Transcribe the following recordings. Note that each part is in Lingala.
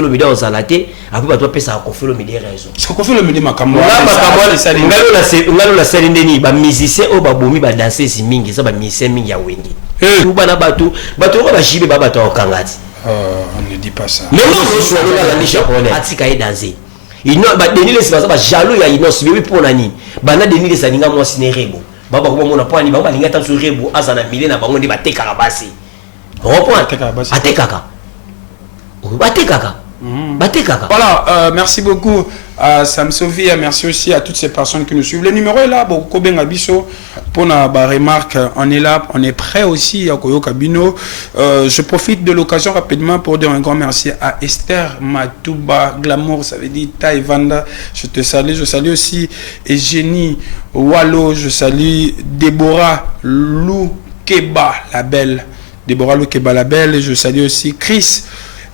le midi aux alatés après bah toi pèse à Kofi le midi raison c'est Kofi le midi makambo ngalo la série ndeni ba musicien o ba bomi ba danser si mingi ça ba musicien mingi ya wengi tout bana bato ba jibe ba bato okangati on ne dit pas ça mais non soit la ni japonais atika e danser il no ba deni les ba jaloux ya ino sibi pour nani bana deni les aninga moi sinerebo baba ko mona point ni ba linga ta sur rebo azana mile na bango ndi ba tekaka basi reprend atekaka batekaka. Voilà, merci beaucoup à Sam Sofia, merci aussi à toutes ces personnes qui nous suivent. Le numéro est là, beaucoup bien abisso pour la remarque, on est là, on est prêt aussi à Koyo Kabino. Je profite de l'occasion rapidement pour dire un grand merci à Esther Matouba Glamour, ça veut dire Taïvanda. Je te salue, je salue aussi Eugénie Wallo, je salue Déborah Loukeba la belle. Déborah Loukeba la belle, et je salue aussi Chris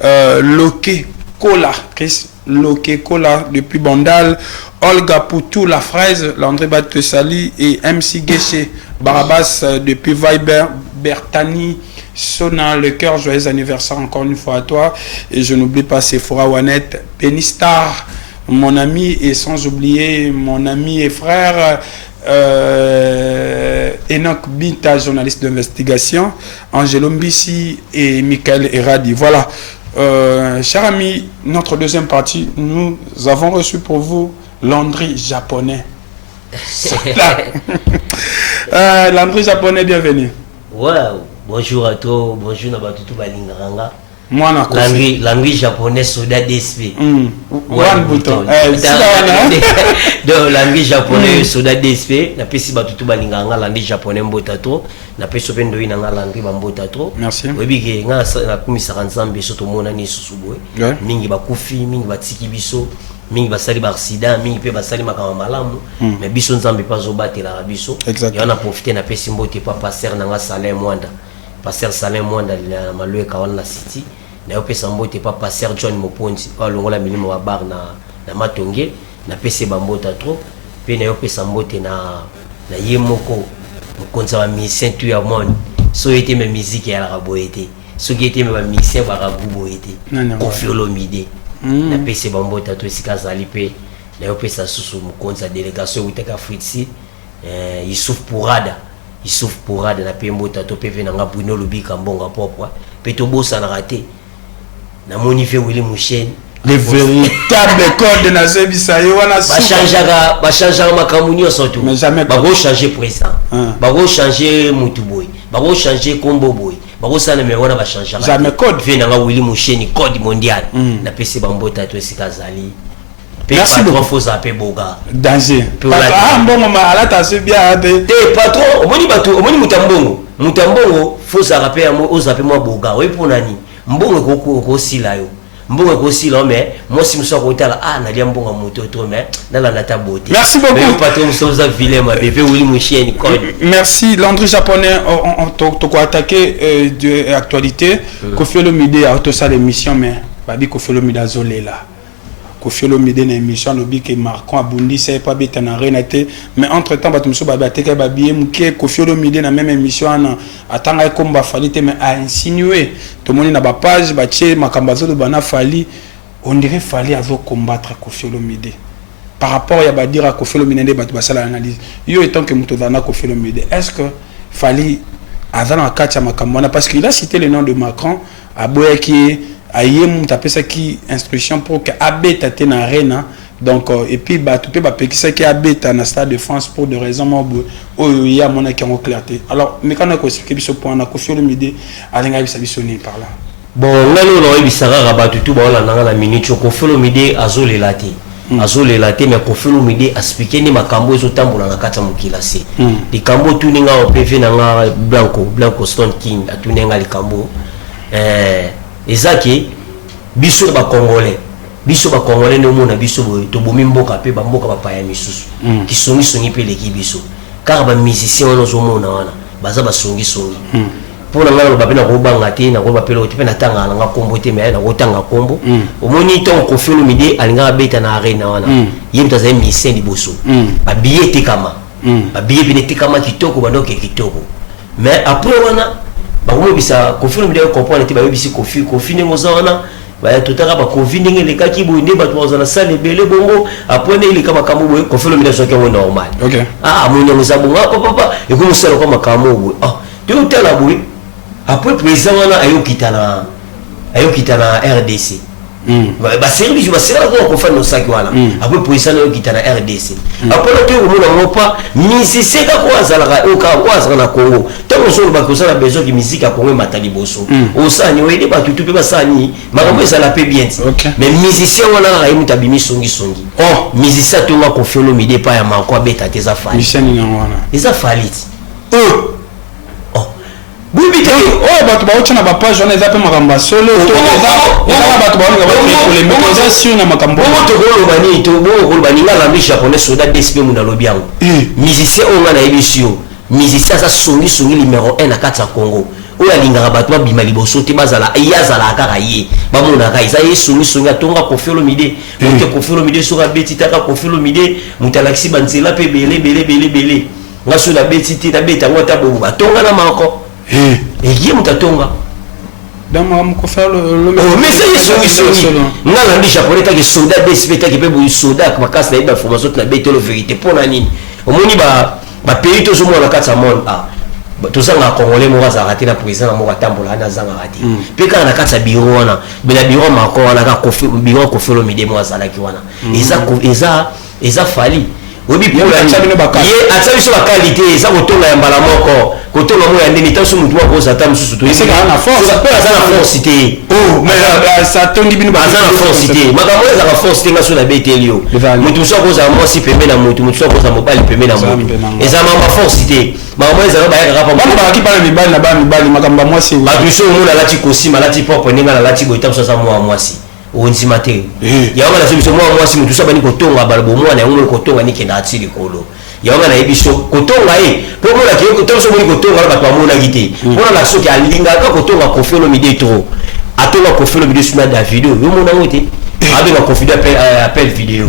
Loke Kola, Chris Loke Kola depuis Bandal, Olga Poutou la fraise, Landré Batesali et MC Guéché Barabas depuis Viber, Bertani Sona le cœur, joyeux anniversaire encore une fois à toi, et je n'oublie pas Sephora Wanet, Benistar, mon ami, et sans oublier mon ami et frère Enoch Binta, journaliste d'investigation, Angelo Mbissi et Michael Eradi. Voilà. Chers amis, notre deuxième partie, nous avons reçu pour vous Landry japonais. Landry japonais, bienvenue. Wow, bonjour à toi, bonjour Nabatutu Balingaranga. Moi, Landry japonais, soda DSP. One bouton. Donc, Landry japonais, soda DSP. Na pesi Batutu Balinganga, Landry japonais mbotato. Na pesi open doi nanga Landry bambotato. Merci. Webi ke nga na kumisa kanzambe soto mona ni susubwe. Mingi bakufi, mingi batiki biso. Mingi basali ba accident, mingi pe basali makama malamu. Mais biso nzambe pas obatela biso. Ya na profiter na pesi mbote pa passer nanga Salem Mwanda. Passer Salem Mwanda na malwe kawana la city. Na yo pesa mbote pa passer John Moponzi longola milimo wa bar na matonge na pesa bambota trop pe na yo pesa mbote na yemoko mukonza wa musicien tu ya monde so était mes musique ya la boyete so qui était mes musicien ba rabu boyete Kofi Olomide na pesa bambota trop sikazali pe na yo pesa susu mukonza délégation uteka Fritzi Yusuf Pourada na pe mbota to pe venanga Bruno Lubika mbonga popwa pe to bossa na raté na monife Willy Mouchen le véritable code de Nazé Bissayo wana bachangera makamuni surtout mais jamais ba changer président ba changer Mutuboy ba changer Kombo Boy ba sana mais wana ba changer jamais code vient na Willy Mouchen code mondial na PC bambota to sikazali. Merci beaucoup. Faut zapper boga danger mbongo ma ala ta se bien te patron omoni bato omoni mutambongo faut zapper o zapper moi boga oui pour nani mbongo ko sila yo mbongo ko sila mais moi si muso ko tala na lia mbongo moto to mais dans la nata beauté. Merci beaucoup mais patron muso za vilain ma bébé Willy Mouchen code. Merci Landry japonais on to attaquer de actualité Kofi Olomide a auto ça l'émission mais babi Kofi Olomide azolela Kofi Olomide na émission lobi ke Marcon abundi c'est pas beta na renate mais entre temps bato muso babi ateka babi muke Kofi Olomide na même émission na atanga komba falite mais a insinué to moni na ba page ba tie makambazo do bana fali on dirait fali azo combattre Kofi Olomide par rapport ya ba dire à Kofi Olomide de bato basala analyse yo étant que muto dana Kofi Olomide est-ce que fali azana kacha makambana parce qu'il a cité le nom de Macron à Boyaki ayem tapesa ki instruction pour que abeta te na arena donc et puis ba tout peut ba pekisa ki abeta na stade de France pour des raisons mobo o ya mona ki en clarté alors mais quand on a expliqué biso point na Kofi Olomide alinga biso bisoni par là bon ngalo no ebisara rabatu tout ba la nanga la minute Kofi Olomide azolela te mais Kofi Olomide expliquer ni makambo ezo tambola na kata mukila se likambo tuninga o PV nanga Blanco Stone King atunenga likambo ezaki biso ba congolais no mona biso to bomi mboka pe ba mboka ba paya misusu ki songi pe leki biso car ba musicien wana zo mona wana baza ba songi pour na ngalo ba pena ko banga te na ko ba pelo te pe na tanga na kombo te mais na ko tanga kombo omoni to Kofi Olomide alinga beta na arena wana yemta za musicien liboso ba billet te kama ba billet bine te kama kitoko bandoke kitoko mais après wana ba ko bisa Kofi Olomide comprendre te ba bisi Kofi ne mozana ba totaka ba covid ndenge le kaki boinde ba toza na salle belé bongo après il kama kambo ko fait le milieu soki normal OK mon nyonza bonga papa et comme ça comme kambo tu utala boui après président wana ayokita na RDC ba service ba sera ko fa no saki wana après président ayokita na RDC après tu ko pas musicien ka ko azala ko azala na Congo tango so ba ko sala besoin de musique à Congo matali boso osani wede ba tutu pe basani makambo ezala pe bien mais musicien wana ayi mutabimi songi musicien to nga ko felo mide pa ya mako abeta teza fali musicien ni wana eza falit bibite bato baotana ba page wana eza pe makambo solo to eza bato baolinga ba eza sur na makambo to kolobani to kolobani ngala mbi japonais soda DSP muna lobiango musicien onga na ebisio musicien sa songi numéro 1 na kati ya Congo oya lingaka bato babima liboso te bazala yazala kaka ye bamonaka eza ye songi atonga kofelo mide mote kofelo mide soka beti taka kofelo mide mutalakisi banzela pe belé ngaso na beti te na beta ngota bobu batonga na mako et mutatonga dama mko faire le mais ça y ngala ndi japonais ta que soda DSP ta que pe bu soda ka kasa na information na bete lo vérité pour na nini omoni ba pays to zomo na kata monde to sanga congolais mo za raté na président mo katambola na zanga raté pe ka na kata bureau wana bela bureau mako wana ka kofi bureau kofelo mide mo za la ki wana eza fali obi pour la ye atsabiso ba qualité eza kotonga ya mbala moko kotonga mo ya ndeni taso mutu wa koza ta mususu to c'est na force ça na force té mais ça tongi bino ba na force té makambo eza ka force té ngaso na betelio mutu so koza mo si pembe na mutu so koza mobali pembe na mutu eza mama force té makambo eza ba ya kapa bana ba ki pa na mibali na ba mibali makambo mo si ba biso mo na lati kosima lati popo ninga na lati boita so sa mo si onzima te ya wana so mo si mutu so bani kotonga balbo mo na ngo kotonga ni kenda atili kolo ya wana ebiso kotonga po mo la ki kotonga so mo kotonga ba kwa mo na gite ona la so ki alinga ka kotonga kofelo mide trop atonga kofelo mide suma da video yo mo na ngote abi na kofido appel vidéo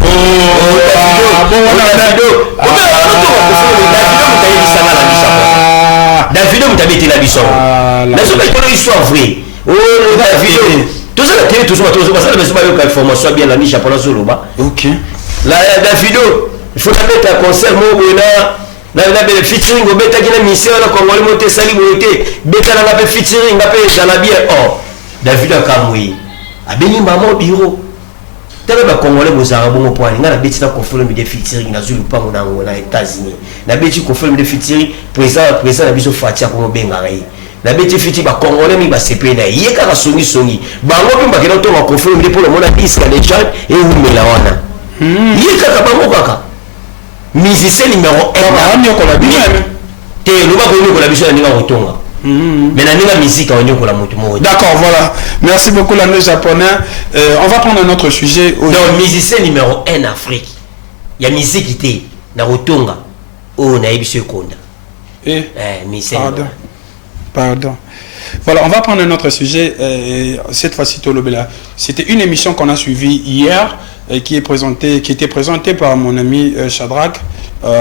Davido mutabeti la biso na so ba ikono histoire vraie Davido tout ça la télé tout ça la besoin de information bien la niche japonais zoloba OK la Davido il faut mettre un concert mo na belle featuring au beta kina mission na congolais monter sali boté beta na be featuring na pe za la bien Davido akamwi abeni maman bureau tele ba congolais bozara bongo poali ngana beti na confirmer mide featuring na zulu pango na ngona États-Unis na beti confirmer mide featuring président na biso fatia ko benga rai na beti fiti ba congolais mi ba sepena yeka ka songi bango pe mbakela to ba confirmer mide pour le mona disque de Tchad et umela wana yeka ka bango kaka musicien numéro 1 na ko la bien te lo ba ko la biso na ninga otonga mais na ninga musique on ko la mutu mo. D'accord, voilà. Merci beaucoup l'année japonais. On va prendre un autre sujet. Donc musicien numéro 1 en Afrique. Il y a musique qui na otonga o na ebiso konda. Musicien. Pardon. Voilà, on va prendre un autre sujet. Cette fois-ci, Tolobela. C'était une émission qu'on a suivie hier, qui était présentée par mon ami Shadrach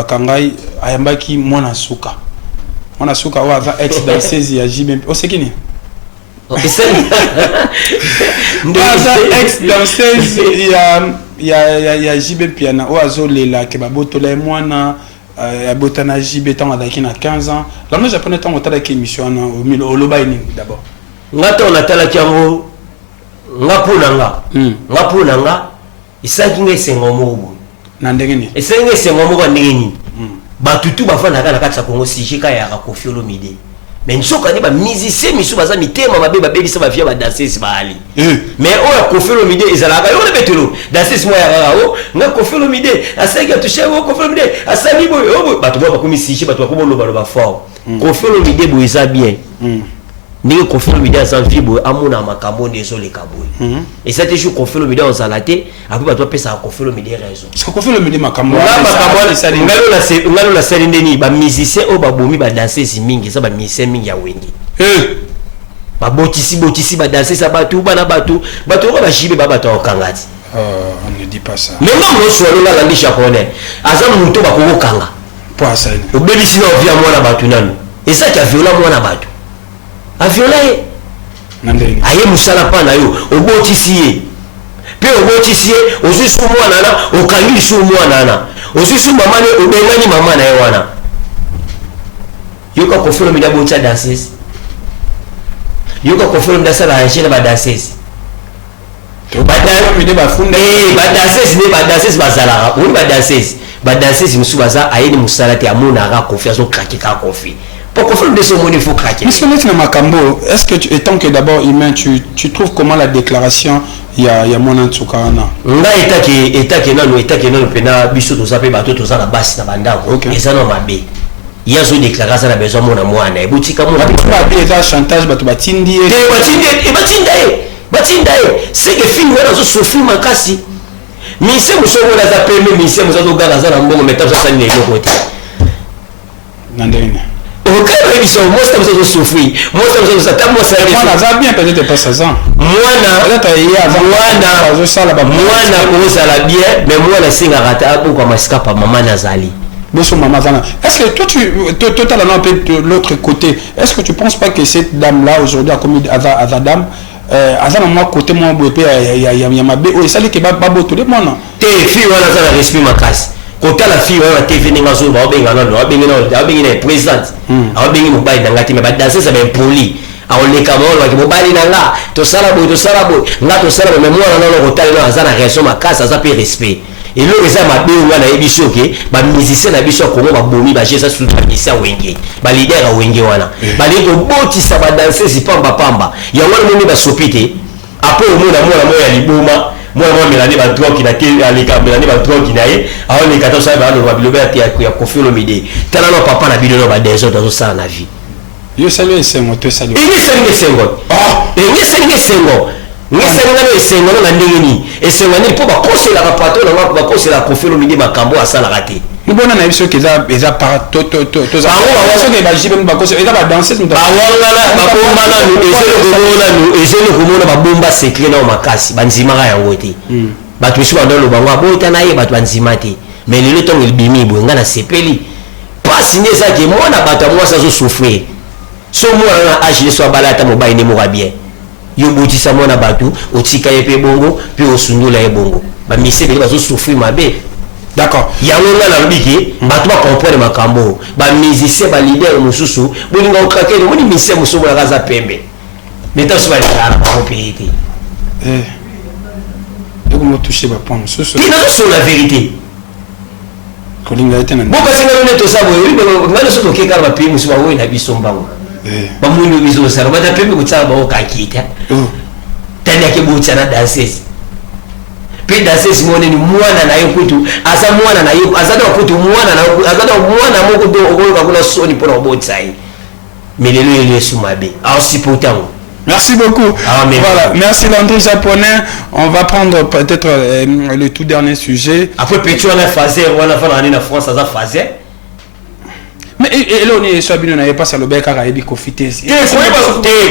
Kangai Ayambaki Monasuka. Monasuka ou avant ex danseuse ya JB. Oh c'est qui ni? Ex danseuse ya JB Piana ou azolela ke babotola mwana ya botana JB tant adaki na 15 ans. La moi japonais tant otala ki émission na au loba ini d'abord. Ngata on atala kiango ngapuna nga isaki ngesengo mobu na ndenge ni esengo sengo mobu ndenge ni batutu bafana kana kati ya Congo sijika ya Koffi Olomide mais nsoka ni ba musicien misu baza mitema mabe babebisa ba via ba danseuse bali mais oya Koffi Olomide ezalaka yo le betelo danseuse moya rao nga Koffi Olomide asenge toucher o Koffi Olomide asali boyo batu ba komi sije batu ba loba loba fort Koffi Olomide bo eza bien ni Koffi Olomide asa vibo amuna makambo ndezo le kaboy et ça toujours Koffi Olomide on zalate après batu pesa Koffi Olomide raison c'est Koffi Olomide makambo ngalo la sali ndeni ba musicien o ba bomi ba danseuse mingi ça ba musicien mingi ya wengi ba botisi ba danseuse batu bana batu ko ba jibe ba batu okangati on ne dit pas ça mais non mo so la langue japonais azam muto ba ko kanga pour ça obebisi na ovia mwana batu nanu et ça qui a violé mwana batu a violé aye musala pa na yo obotisi ye pe obotisi ye osusu mwana na okangi su mwana na osusu mama ne obengani mama na ye wana yoka kofolo mida boncha danses yoka kofolo mida sala anjena ba danses badanses bazalaka oni badanses musu baza ayeni musala te amona aka confiance okrake ka confi pour confirmer de ce monde il faut craquer. Monsieur Netina Makambo, est-ce que étant que d'abord humain tu trouves comment la déclaration il y a mon Tsoukarana nga état que non pena biso to sape bato to za basi na bandako eza no mabe ya zo déclaration na besoin mona mwana ebutika mona ba eza chantage bato batindi batinda c'est que film wana zo souffrir makasi mise musomo na za pembe mise musozo gaga za na mbongo meta ça ni eloko te nandene okana biso most of us souffrir most of us attend moi ça ça bien peut-être pas ça mwana ozala bien mais mwana singa rata kwa maskapa mama nazali Bonsoir maman Zana. Est-ce que toi tu totalement de l'autre côté, est-ce que tu penses pas que cette dame là aujourd'hui a commis Azadam Azana moi côté moi bopé ya mabe o ça les que babo tout le monde te fille wana za respect makasi kota la fille wana TV ninga zo ba benga na président a bengi mobile na ngati me ba danser ça ben poli a oleka molo ki mobile na nga to sala boy nga to sala me mwana na kotala na azana raison makasi za pe respect et le reza mabe wana ebiso ke ba musicien na biso ko ba bomi ba jesa sur tradition wenge ba leader a wenge wana ba leko botisa ba danser si pamba ya wana moni ba sopite apo mona moya liboma moi melani ba drogue na te alika melani ba drogue na ye aone kata sa ba no ba biloba ya kofilo mide tala no papa na biloba ba des autres zo sa na vie yo salut sengo te salut ini sengo ini sengo no sengo na ndengeni esengo ni po ba kosela ka pato na ba kosela kofilo mide makambo asala raté ni bona na biso ke za par to za ba so ke ba jibe ba kosela eza ba danser ba wangala ba bomba na ezelo komona ba bomba secret na makasi banzima ka yango te ba tuisu ba ndolo bango abota na ye ba banzima te mais lelo tongo libimi bonga na sepeli pas signer ça que moi na bato moi ça zo souffrir so moi na age so balata mo ba ine mo bien yo botisa mona bato otika ye pe bongo pe osundula ye bongo ba mise de ba zo souffrir mabe. D'accord. Il y a un moment où il va comprendre ma cambo. Les musiciens, les leaders, les sous-sous, les musiciens, les musiciens, les musiciens, les musiciens, mais tu vas le pays. Donc, on va toucher ma pomme. C'est la vérité. Bon, parce que nous sommes tous les gens qui sont en train de se faire. Nous sommes tous les gens qui sont en train de se faire. Nous sommes tous les gens qui sont pe danser mwana ni mwana na yokutu asa mwana na yokutu azada okutu mwana na azada mwana moko do okoloka kuna soni pour obotsai mais lelo ele sumabe a supportant. Merci beaucoup. Voilà, merci Landry japonais. On va prendre peut-être le tout dernier sujet. Après petit on a phasé on a fait en France ça phasé. Mais là on est sur n'a pas ça le bec à ebi kofite.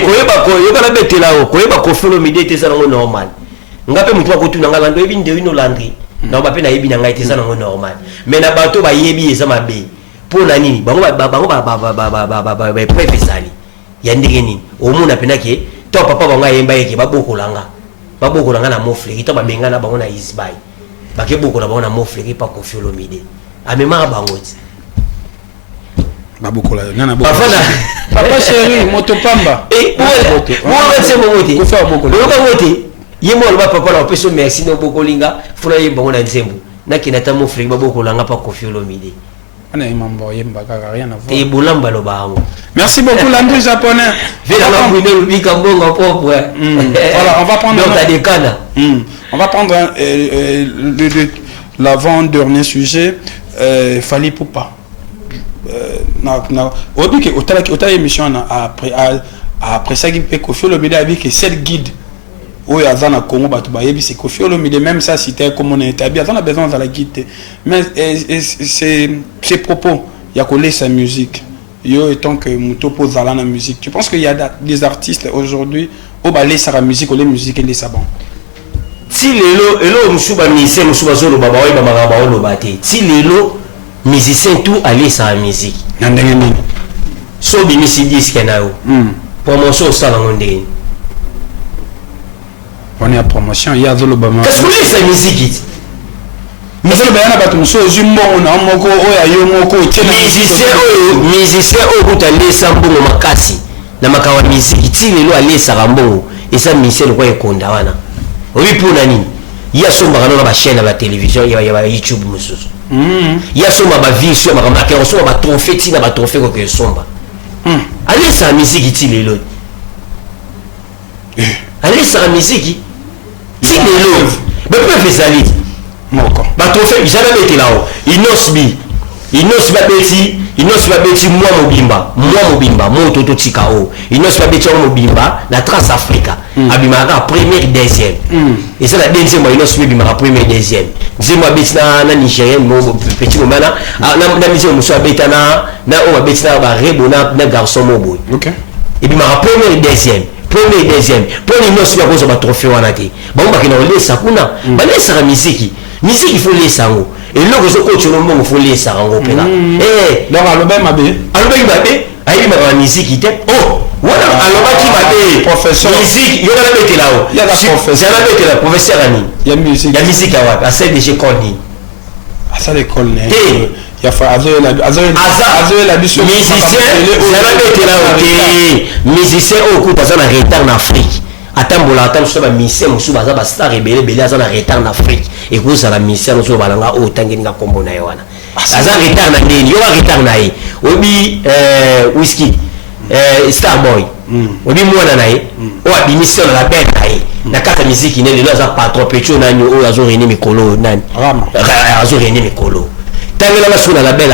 Koyeba betela o koyeba kofolo midi te ça normal. Ngape mutu akotuna ngala ndo ebinde ino Landry na ba pe na yebi na ngai teza nango normal mais na bato ba yebi eza mabe pour na nini bango ba professali ya ndenge nini omuna pena ke to papa bango yemba yeke babokolanga na mofle to ba benga na bango na isbay ba ke bokola bango na mofle ke pa kofiolo mide amema bango ti babokola nana bokola papa chéri motopamba moi c'est mon côté ko fa bokola yemo ba papa na peso merci no bokolinga funa yemba na nzembo na kinata mo frère babokolanga pa kofiolo mide ana imambo yemba kaka rien à voir et bolamba lo baango. Merci beaucoup Landry japonais. Voilà, on va prendre on va prendre l'avant-dernier sujet Fally Ipupa na obi ke otala émission après ça qui peut Koffi Olomide avec cette guide où azana Congo batu ba yebi c'est Koffi Olomide même ça c'était comme on était bien on a besoin de la guide mais c'est propos il y a collé sa musique yo étant que muto pose dans la musique tu penses qu'il y a des artistes aujourd'hui au balé sa musique ou les musiques et les sabons si lelo musuba musicien musuba zolo baba oyi baba baba olo bate si lelo musicien tout aller sa musique ndenge nini so bimisi disque na yo promotion ça na ndenge on est à promotion il y a Zolobama qu'est-ce que c'est musique musicien oyo kutalesa mbongo makasi na makawa musique ti lelo alesaka mbongo esa musicien lokwa ekonda wana obi mpona nini ye asombaka nona bachaîne ya télévision ya YouTube mosusu ye asomba bavie sur makambo ake osomba batrophée ntina batrophée koke esomba alesaka musique ti lelo alesaka musique ti lelo bapepe ezali moko batrophée jamais betelao inosbi babeti mwa mobimba moto totika o inosi babeti mobimba na Transafrica abimaka première deuxième et c'est la deuxième moi inosi bimaka première deuxième deuxième babeti na Nigérien mo petit momana na musique muso abeta na o babeti na ba rebo na garçon mobo OK et bimaka première deuxième pour inosi ba kozo ba trophée wana te ba mbaki na olesa kuna ba lesa ka musique il faut les sango et là que ce coach le monde faut les sango pena donc alobe mabe ayi ma musique était oh voilà aloba ki mabe professeur musique yo na bete là il y a la professeur la bete là professeur ani il y a musique à wa à celle de chez Colny à ça l'école né il y a fa azo la biso musicien la bete là musicien au coup parce na retard en Afrique atambola atamso ba mission musu baza ba star rebelle aza na retard en Afrique et ko ça la mission musu balanga o tangeni nga kombo na yowana aza retard na ndeni yo retard na ye obi whisky Starboy obi mwana na ye o abi mission la belle na ye na kata musique ne lelo aza patron pecho na nyo o azo reni mikolo nani azo reni mikolo tangela la suna la belle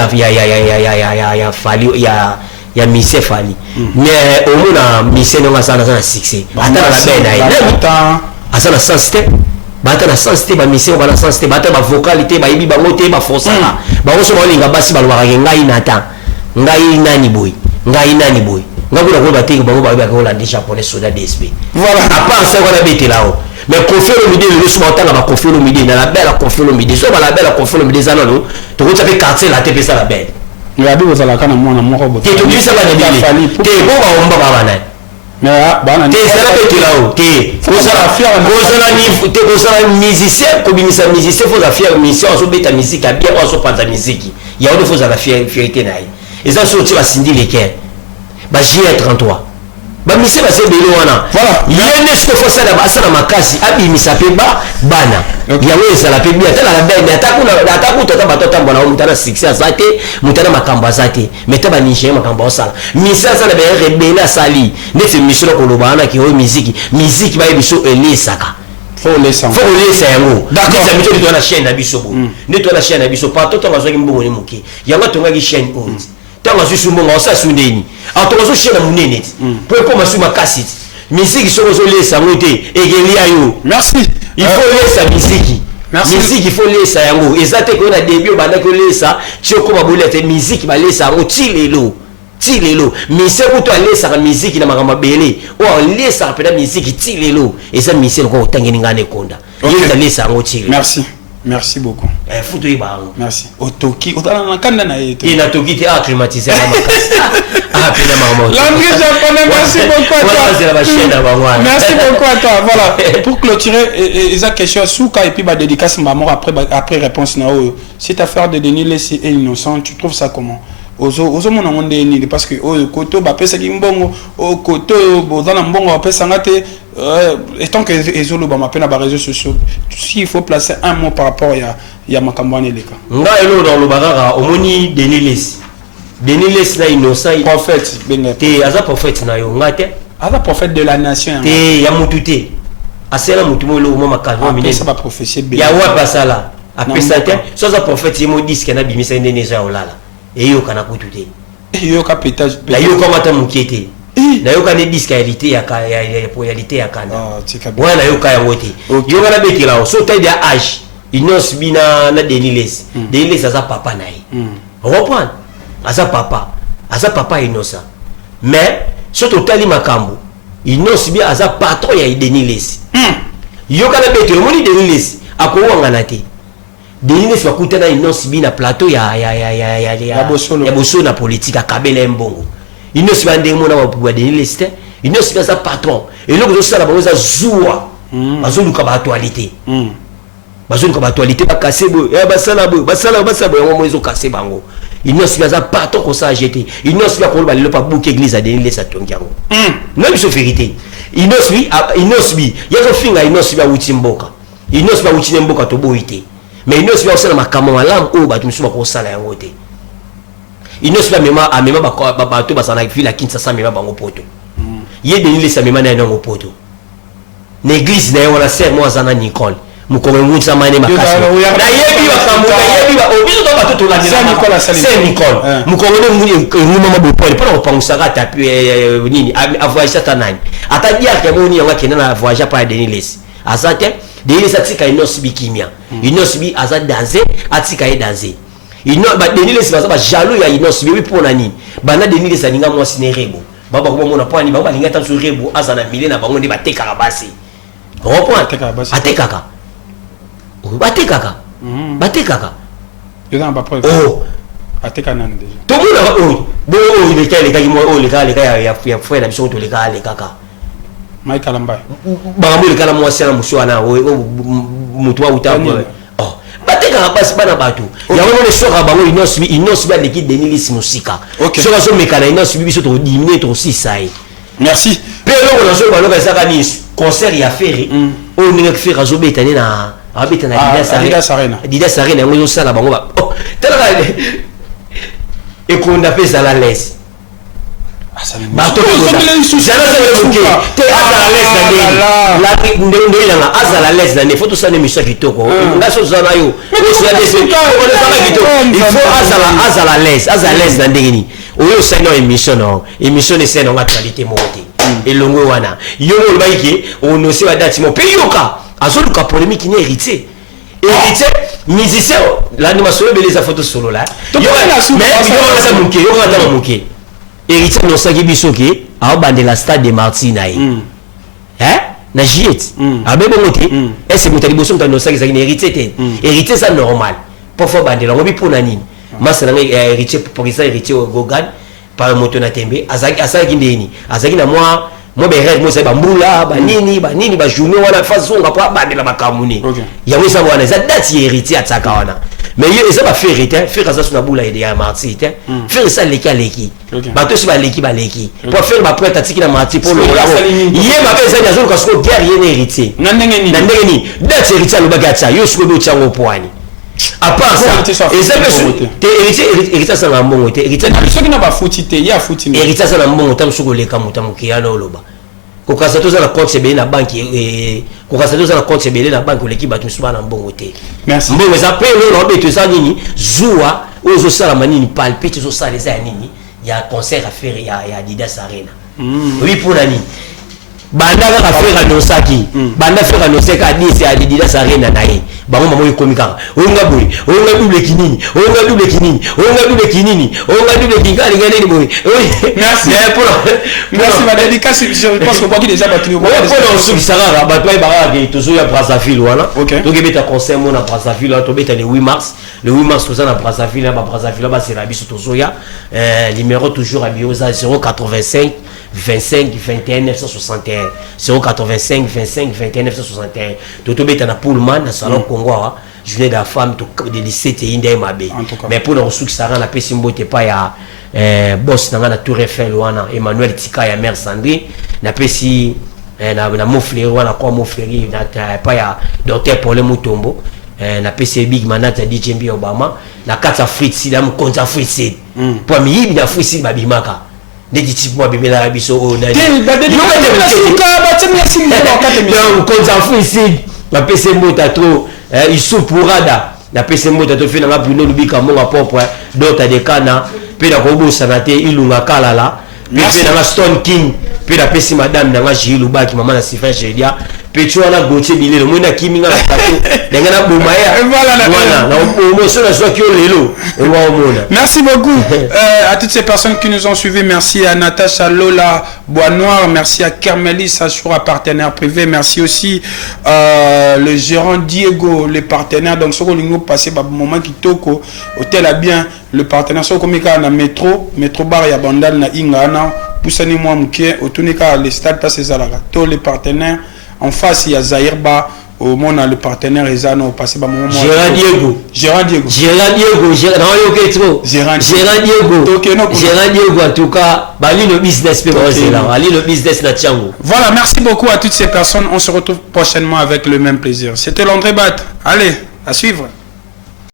ya fali ya mise fali mais au mona mise no ngasana sana succès ata la belle na asa na sensité bata na sensité ba mise ba na sensité bata ba vocalité ba yibi ba ngote ba force ba ko so ba linga basi ba lwa ngai nata ngai nani boy ngakuna ko batiki bango ba ba ko la di japonais soda DSP voilà à part ça on a bêté là-haut mais confirme midi le soir on va confirme midi na la belle confirme midi so ba la belle confirme midi ça non to ko taper quartier la TP ça la belle mais abi ozala kana mwana moko bo te to bisa ba de bili te bo ba omba ba bana mais bana te ça la bêté là-haut te ko ça la fier ko ça la musicien ko bimisa musicien faut la fier musicien so beta musique a bien so pas ta musique il y a autre faut la fierté na et ça sorti va sindi lesquels ba J33 ba mise ba se belo wana voilà yene ce que faut ça ba sana makasi abi misa pe ba bana ya weza la pe bia tala la bende ataku tota batota mbona o mutana succès azate mutana makamba azate meta ba Niger makamba osala misa ça na ba rebelle asali nete mission ko lobana ki o musique ba biso elisaka faut laisser yango d'accord les amis de la chaîne na biso bo ne to la chaîne na biso pas toto ngazaki mbongo ni muke yanga tonga ki chaîne haute tanga susu mbongo sa sundeni atonga so chaîne munene pour ko masuma kasiti musique so zo lesa ngote egeli ayo merci il faut laisser musique musique il faut laisser yango ezate ko na début banda ko lesa choko babulete musique ba lesa ngo tilelo mise kuto alesa ka musique na makamba bele o alesa pena musique tilelo eza mise ko tangeni ngane konda yenda lesa ngo tilelo merci beaucoup futo ibango merci otoki otala na kanda na yeto ina toki te acclimatiser na makasi pena mama l'anglais japonais merci beaucoup à toi voilà pour clôturer eza question souka et puis ba dédicace maman après réponse na o cette affaire de Denis Laissé et innocent tu trouves ça comment ozo mona monde ni parce que o koto ba pesa ki mbongo o koto bozana mbongo ba pesa ngate étant que ezolo ba mapena ba réseaux sociaux s'il faut placer un mot par rapport ya makambane leka nga elo dans le bagara omoni Denis Laissé na innocent prophète te aza prophète na yo ngate aza prophète de la nation te ya mututé asela mutu mo lo mo makava mine ça va prophétie ya wa pasala apesa te so za prophète mo disque na bimisa ndene za olala et yo kana kututé yo ka pétage la yo ka mata mukete na yo ka ne disque réalité ya réalité ya kana voilà yo ka ya wote yo kana betela so taille de âge inos bina na Denis Laissé aza papa na ye reprendre aza papa innocent mais surtout tali makambo inos bi aza patron ya Denis Laissé yo kana betela moni Denis Laissé akowanga te Denis Laissé bakutana inos bi na plateau ya boso na politique akabela mbongo inos ba ndenge mona ba Denis Laissé inos bi aza patron et loko zo sala bango za zuwa bazoluka ba actualité bazoluka ba actualité ba casser bo basala yango mozo casser bango inos baza partout ko ça jeter inos ba ko ba le pa bouke église a donné sa tongiango non c'est vérité inos bi yazo finga inos ba utimboka inos ba utimboka to boité mais inos ba osala makamo malamu o ba tumisuba ko sala yango te inos ba mema amema ba to basana vila Kinshasa mema bango poto ye donné sa mema na yango poto l'église na yo la sœur moi zana Nicole mukongo ngutsa mane makasi na yebi ba obiso to bato to la c'est Nicole mukongo nguma mabopole pour opangusaka tapi nini avoyage satanani atadia ke moni yanga kena na voyage pa Denilis azate Denilis atika inos bikimia inos bi azat danser atika e danser ino ba Denilis ba jaloux ya inos bi pona nini bana Denilis aninga moi sinerebo baba ko mona pani baba linga tan sur rebo azana mile na bango ndi bateka basi atekaka batekaka yoza ba preuve ateka nani déjà to mona bo le kaka ya frère na biso to le kaka Mike Kalamba ba mo le kala mo sala muswana mutu wa utambo batekaka basi bana bato yango le soka bango inos ba l'équipe de Nilis musika soka so mekana inos biso to diminuer to sisai merci pero on a so baloka saka ni concert ya ferry on ninga faire azo betane na abeta na Didas Arena yango sala bango ba tala e ko nda pesa la laisse bato azala laisse na photo sana mission kitoko ngaso zana yo il faut azala laisse na ndengeni oyo seno émission ne seno actualité monte elongo wana yo mo baiki on aussi wa date mo peyoka azoluka polémique ni héritier musicien l'animation beleza photo solo là yo mais yo ngata muke héritier no saki bisoke a bandela stade de Martina na jiet abebo moté est-ce que mutali boso mutano saki saki héritier ça normal pour fois bandela ngobi pona nini masana héritier pour ça héritier Gogan par moto na tembe azaki ndeni azaki na moi berere mo ba mbula ba nini ba journée wana façon ngapa bandela makamuni ya wesa wana za date héritier ataka wana mais il ça va faire héritier faire ça sur la boula et ya marti faire ça leki ba to si ba leki pour faire ba prêtre atiki na marti pour le yé ba pesa ya zone kasko guerre yé héritier na ndenge ni date héritier lo bagatsa yo siko do tsango poani à part ça et ça héritier ça na mbongo te héritier ce qui n'a pas fouti te ya fouti héritier ça na mbongo tam soko leka mutamuki ya no loba ko kasa to za na compte sebele na banque ko kasa to za na compte sebele na banque leki batu suba na mbongo te merci mbongo za pe lo robe to za nini zuwa ozo sala manini palpite zo sala za nini ya concert à faire ya Didas Arena oui pour nani banda ka faire no saki banda faire no seka disi ya Didas Arena na ye bango mamo ikomika onga boy onga double kinini kingali ngani boy merci merci ma dédicace je pense que quoi déjà battu ko on sou sarara batwa ibara ke tozo ya Brazzaville wana donc beta concert mona Brazzaville to beta le 8 mars toza na Brazzaville ba c'est la biso tozo ya numéro toujours à bioza 085 25 21 961 085 25 21 961 toto beta na Pullman na salon Congo journée de la femme de lycée te inde mabe mais pour le sou sarara na pesimbo te pa ya boss na Tour Eiffel wana Emmanuel Tika ya mère Sandrine na pesi na mofleri wana kwa mofleri na pa ya docteur Paul Mutombo na pesi big manata DJ Mbi Obama na kata Fritz na mkonza Fritz pour mi na Fritz babimaka ndeti type moi bébé la biso o na mkonza Fritz na pesi mota trop isupurada na pesi mota to fina na Bruno Lubika monga propre dota de kana pe na ko bosana te ilunga kalala pe na Stone King pe na pesi madame na Jilu Baki mama na Sifa Jedia pe tu wana Gauthier Bilelo mwina kiminga na tato denga na bomaya voilà na promotion na so ki lelo on va mona. Merci beaucoup à toutes ces personnes qui nous ont suivis. Merci à Natacha Lola Bois-Noir, merci à Kermelis Assura partenaire privé, merci aussi le gérant Diego, les partenaires. Donc ce qu'on nous passé par moment qui toko hôtel a bien le partenaire so comme na métro bar ya bandal na ingana pusani moi mke otunika le stade passe zalaka tous les partenaires En face, il y a Zahirba. Au monde, le partenaire Ezano, passé par moment. Gérard Diego. En tout cas, le business Voilà, merci beaucoup à toutes ces personnes. On se retrouve prochainement avec le même plaisir. C'était l'André Bat. Allez, à suivre.